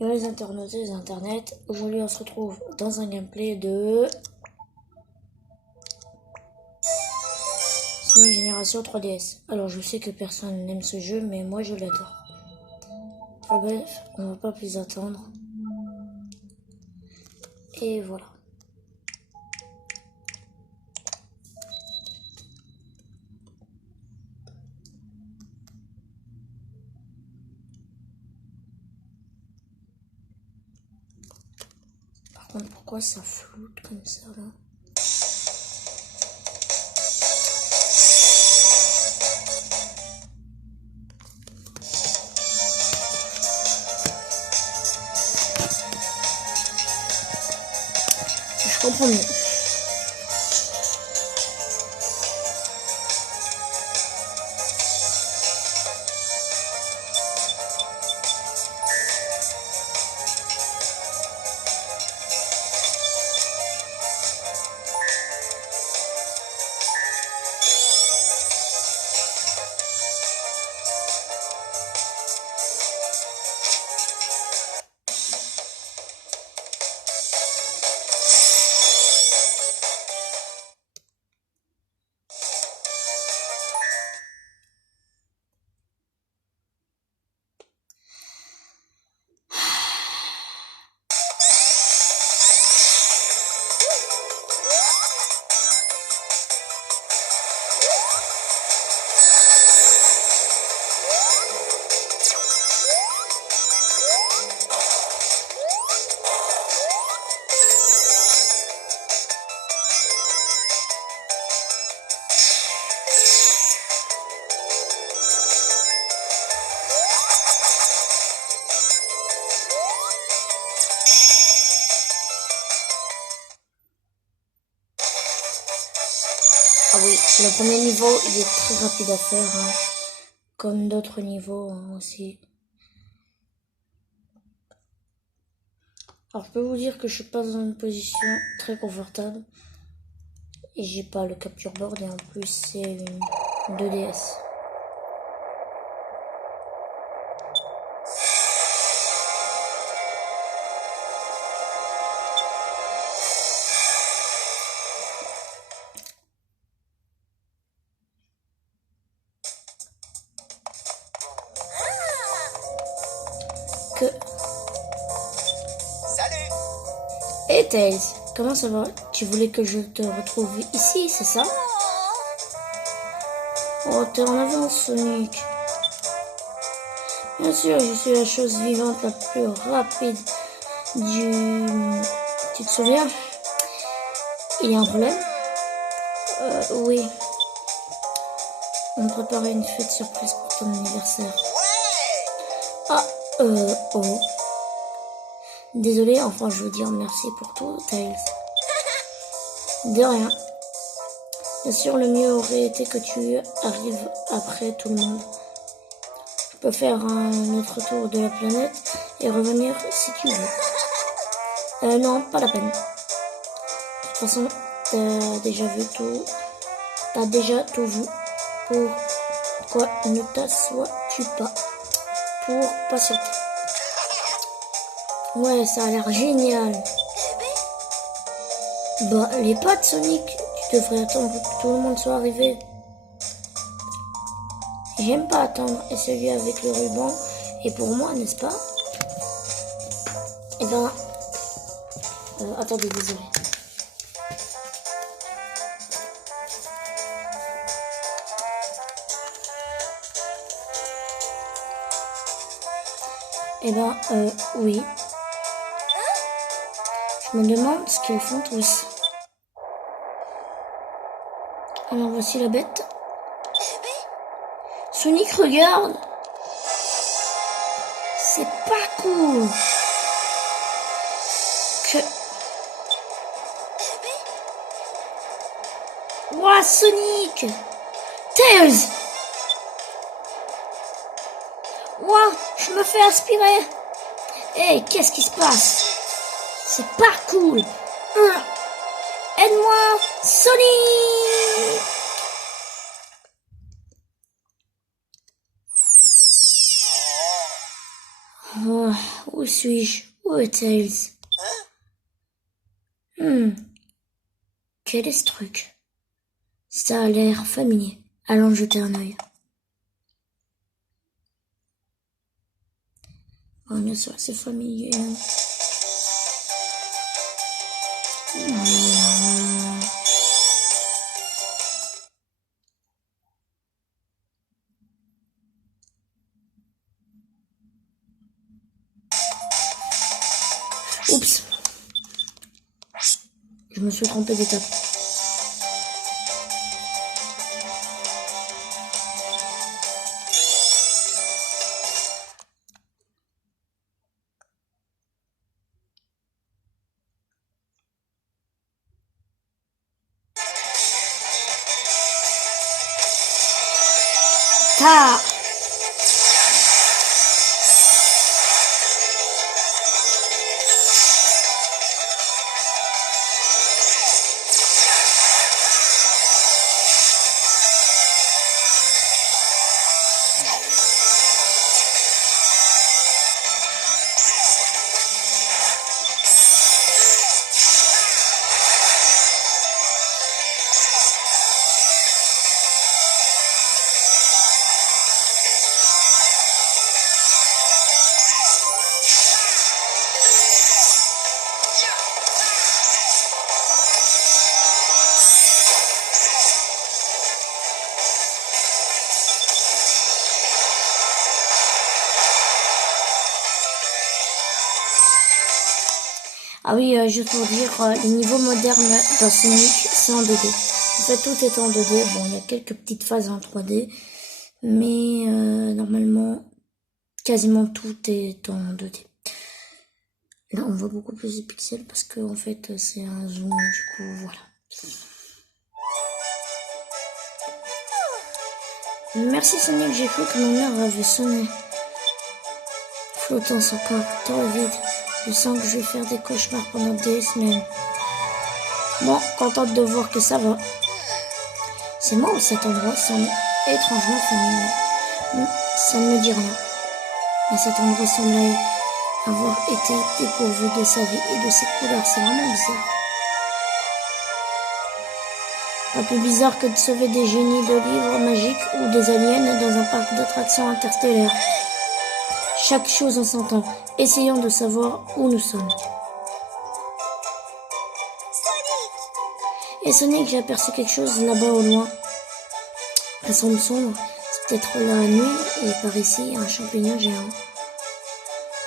Yo les internautes des internets, aujourd'hui on se retrouve dans un gameplay de Sonic Génération 3DS. Alors je sais que personne n'aime ce jeu, mais moi je l'adore. Enfin bref, on va pas plus attendre. Et voilà. Par contre, pourquoi ça floute comme ça là? Je comprends mieux. Ah oui, le premier niveau, il est très rapide à faire, hein, comme d'autres niveaux hein, aussi. Alors je peux vous dire que je suis pas dans une position très confortable et j'ai pas le capture board et en plus c'est une 2DS. Que... Salut! Hey Tails, comment ça va? Tu voulais que je te retrouve ici, c'est ça? Oh, t'es en avance, Sonic. Bien sûr, je suis la chose vivante la plus rapide du... Tu te souviens? Il y a un problème? Oui. On préparait une fête surprise pour ton anniversaire. Ouais! Ah, oh. Désolé, enfin je veux dire merci pour tout, Tails. De rien. Bien sûr, le mieux aurait été que tu arrives après tout le monde. Je peux faire un autre tour de la planète et revenir si tu veux. Non, pas la peine. De toute façon, t'as déjà tout vu. Pourquoi ne t'assois-tu pas pour patienter? Ouais, ça a l'air génial. Bah, les pattes, Sonic, tu devrais attendre que tout le monde soit arrivé. J'aime pas attendre, et celui avec le ruban est pour moi, n'est-ce pas? Eh ben, attendez, désolé. Eh ben, oui. Je me demande ce qu'ils font tous. Alors voici la bête. Sonic, regarde. C'est pas cool. Ouah, Sonic. Tails. Ouah, je me fais aspirer. Hey, qu'est-ce qui se passe? C'est pas cool. Aide-moi, Sonic. Oh. Où suis-je? Où est Tails? Quel est ce truc? Ça a l'air familier. Allons jeter un œil. Oh, bien sûr, c'est familier. Oups. Je me suis trompé d'étape. Ah! Ah oui, juste pour dire, les niveaux modernes dans Sonic, c'est en 2D. En fait, tout est en 2D. Bon, il y a quelques petites phases en 3D, mais normalement, quasiment tout est en 2D. Là, on voit beaucoup plus de pixels parce que en fait, c'est un zoom, du coup, voilà. Merci Sonic, j'ai cru que mon heure avait sonné. Flottant son corps, trop vide. Je sens que je vais faire des cauchemars pendant des semaines. Bon, contente de voir que ça va. C'est moi ou cet endroit semble étrangement familier. Ça ne me dit rien. Mais cet endroit semble avoir été dépourvu de sa vie et de ses couleurs. C'est vraiment bizarre. Pas plus bizarre que de sauver des génies de livres magiques ou des aliens dans un parc d'attractions interstellaires. Chaque chose en son temps. Essayons de savoir où nous sommes. Et Sonic, j'ai aperçu quelque chose là-bas au loin. Ça semble sombre. C'est peut-être la nuit et par ici, un champignon géant.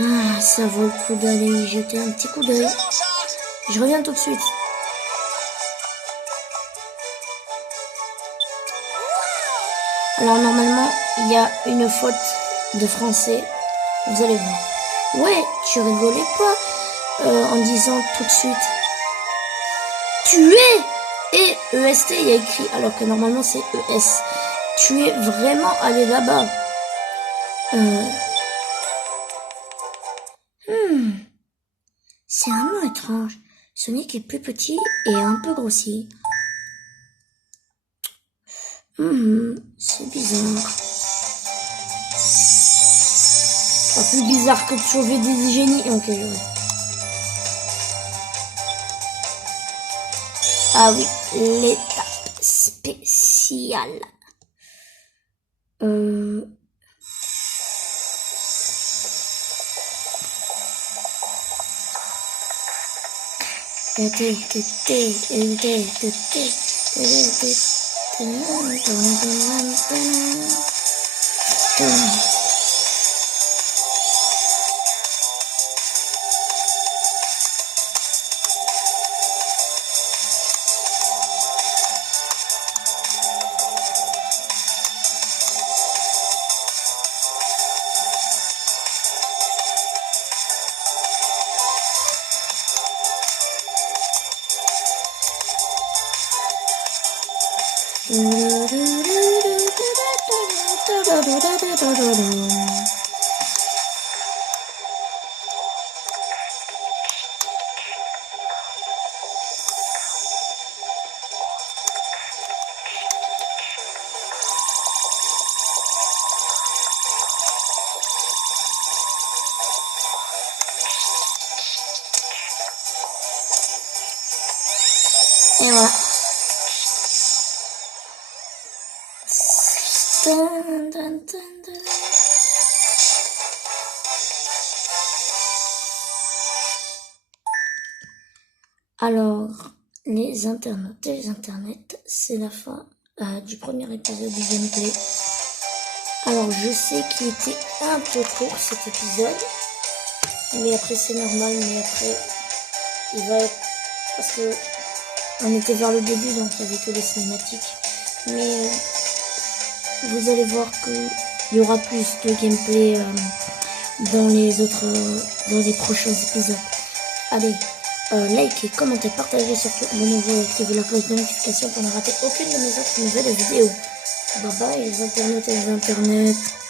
Ah, ça vaut le coup d'aller y jeter un petit coup d'œil. Je reviens tout de suite. Alors normalement, il y a une faute de français. Vous allez voir. Ouais, tu rigolais pas en disant tout de suite. Tu es et EST, il y a écrit, alors que normalement c'est ES. Tu es vraiment allé là-bas. C'est un nom étrange. Sonic est plus petit et un peu grossi. C'est bizarre. Pas plus bizarre que de sauver des génies. Ok, ouais. Ah oui, l'étape spéciale. Et voilà. Dun, dun, dun, dun. Alors, les internautes, c'est la fin du premier épisode du gameplay. Alors, je sais qu'il était un peu court cet épisode, mais après c'est normal, mais après il va être... Parce que on était vers le début, donc il n'y avait que les cinématiques. Mais vous allez voir qu'il y aura plus de gameplay dans les prochains épisodes. Allez, likez, commentez, partagez, surtout abonnez-vous et activez la cloche de notification pour ne rater aucune de mes autres nouvelles vidéos. Bye bye les internautes et les internautes.